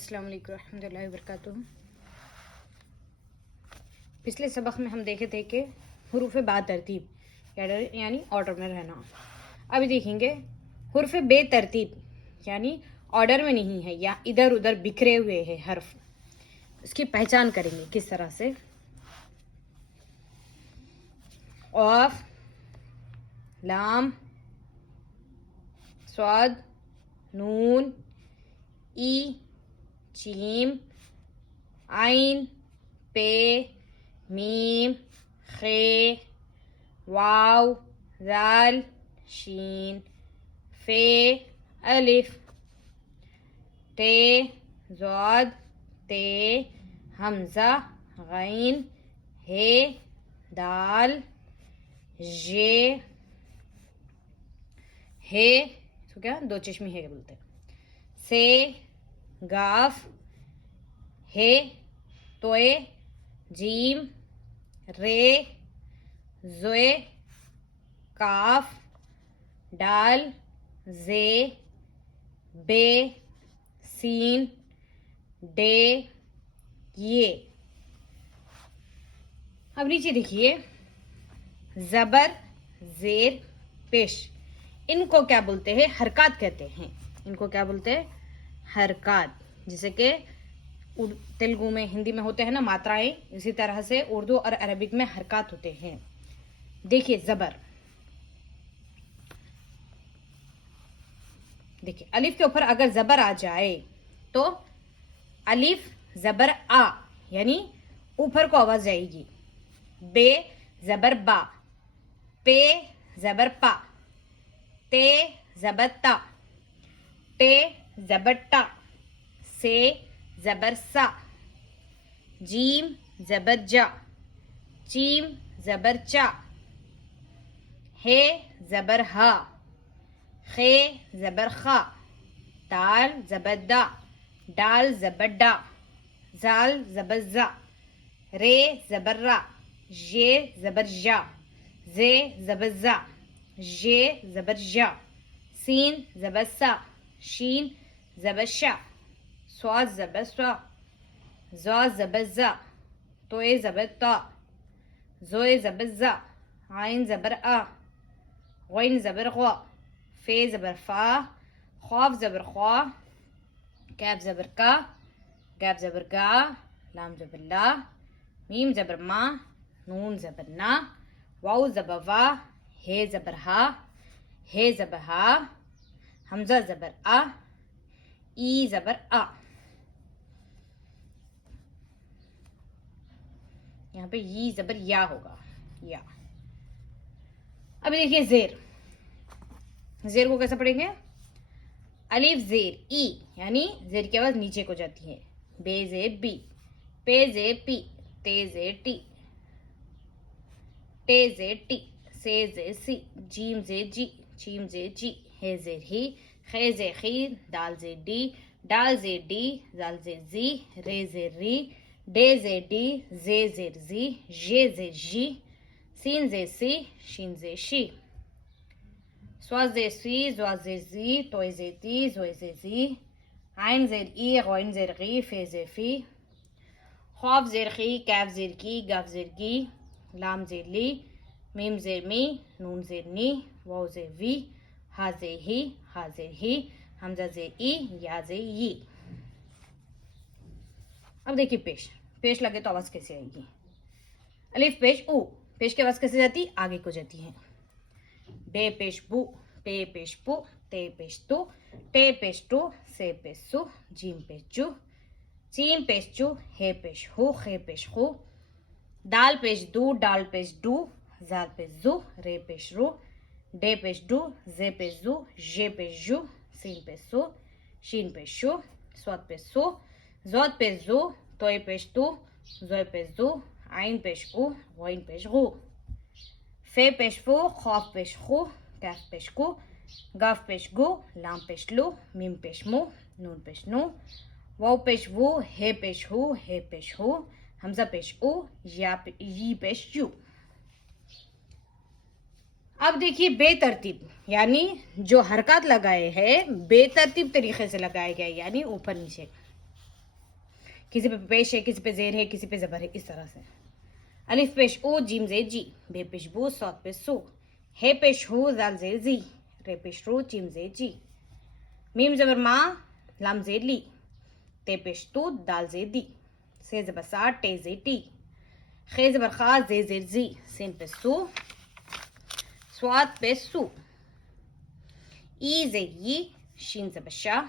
अस्सलाम वालेकुम रहमतुल्लाहि व बरकातुहू। पिछले सबक में हम देखे थे कि हुरूफ बातरतीब यानी ऑर्डर में रहना। अभी देखेंगे हुरूफ बेतरतीब यानी ऑर्डर में नहीं है या इधर उधर बिखरे हुए हैं हर्फ। इसकी पहचान करेंगे किस तरह से। ऑफ, लाम, स्वाद, नून, ई, चीम, आइन, पे, मीम, खे, वाव, जाल, शीन, फे, अलिफ, ते, ज़ाद, ते, हमज़ा, गैन, हे, दाल, ये, हे, तो क्या दो चश्मी है बोलते हैं, से, गाफ, हे, तोए, जीम, रे, जोए, काफ, डाल, जे, बे, सीन, डे, ये। अब नीचे देखिए जबर, जेर, पेश। इनको क्या बोलते हैं? हरकत कहते हैं। इनको क्या बोलते हैं? हरकत। जैसे कि तेलुगु में, हिंदी में होते हैं ना मात्राएं, इसी तरह से उर्दू और अरबिक में हरकत होते हैं। देखिए जबर, देखिए अलिफ के ऊपर अगर जबर आ जाए तो अलिफ जबर आ यानी ऊपर को आवाज जाएगी। बे जबर बा, पे जबर पा, ते जबर ता, टे जबर टा, से जबर सा, जीम जबर जा, चीम जबर चा, हे जबर हा, खे जबर खा, दाल जबर दा, डाल जबर डा, जाल जबर जा, रे जबर रा, ये जबर जा, जे जबर जा, ये जबर जा, सीन जबर सा, शीन जबर शा, स्वाद जबर स्वा, ज़ा जबर ज़ा, तोए जबर ता, जोए जबर ज़ा, आइन जबर आ, गैन जबर ग़ा, फे जबर फा, ख़ाफ जबर ख़्वा, कैफ जबर का, गैफ जबर गा, लाम जबर ला, मीम जबर मा, नून जबर ना, वाव जबर वा, हे जबर हा, हे जबर हा, हमजा जबर आ, ई जबर आ। यहाँ पे ये जबर या होगा, या। अभी देखिए जेर। जेर को कैसे पढ़ेंगे? अलिफ जेर ई यानी जेर की आवाज नीचे को जाती है। बे जेर बी, पे जेर पी, ते जेर टी, टे जेर टी, से जेर सी, जीम जेर जी, चीम जेर जी, हे जेर ही, खे जेर खी, दाल जेर डी, डाल जेर डी, जाल जेर जी, रे जेर री, डे जेर डी, जे जेर जी, ये जेर जी, सीन जेर सी, शीन जेर शी, स्वाद जेर सी, ज़्वाद जेर जी, तोय जेर ती, जोय जेर जी, आइन जेर ई, गौइन जेर गी, फे जेर फी, खौफ जेर खी, कैफ जेर की, गाफ जेर की, लाम जेर ली, मीम जेर मी, नून जेर नी, वाव जेर वी, हा जेर ही, हा जेर ही, हमजा जेर ई, या जेर यी। अब देखिए पेश। पेश लगे तो आवाज कैसे आएगी? अलिफ पेश ऊ, पेश की आवाज कैसे जाती? आगे को जाती है। बे पेश बू, पे पेश पू, ते पेश तू, टे पेश टू, से पेश सु, जीम पेश जू, चीम पेश चू, हे पेश हु, खे पेश हु, दाल पेश दू, डाल पेश डू, जाल पेश जू, रे पेश रू, डे पेश डू, जे पेश जू, ये पेश जू, सीन पेश सु, शीन पेश शू, स्वाद पेश सु, ज़ौद पेश जू, तोय पेश तू, जोय पेश जू, आइन पेश ऊ, गौइन पेश गू, फे पेश फू, खौफ पेश खू, कैफ पेश कू, गाफ पेश गू, लाम पेश लू, मीम पेश मू, नून पेश नू, वाव पेश वू, हे पेश हु, हे पेश हु, हमजा पेश ऊ, यी पेश यू। अब देखिए बेतरतीब यानी जो हरकत लगाए हैं बेतरतीब तरीके से लगाए गए यानी ऊपर नीचे। किसी पे पेश है, किसी पे जेर है, किसी पे ज़बर है, इस तरह से। अलिफ पेश ओ, जीम जेर जी, बे पेश बू, सौत पे सू, हे पेश हू, जाल जेर जी, रे पेश रू, जीम जेर जी, मीम ज़बर मा, लाम जेर ली, ते पेश तू, दाल जेर दी, से ज़बर सा, टे जेर टी, खे ज़बर खा, जे जेर जी, सिन पे सू, स्वात पे सू, ई जेर यी, शीन ज़बर शा,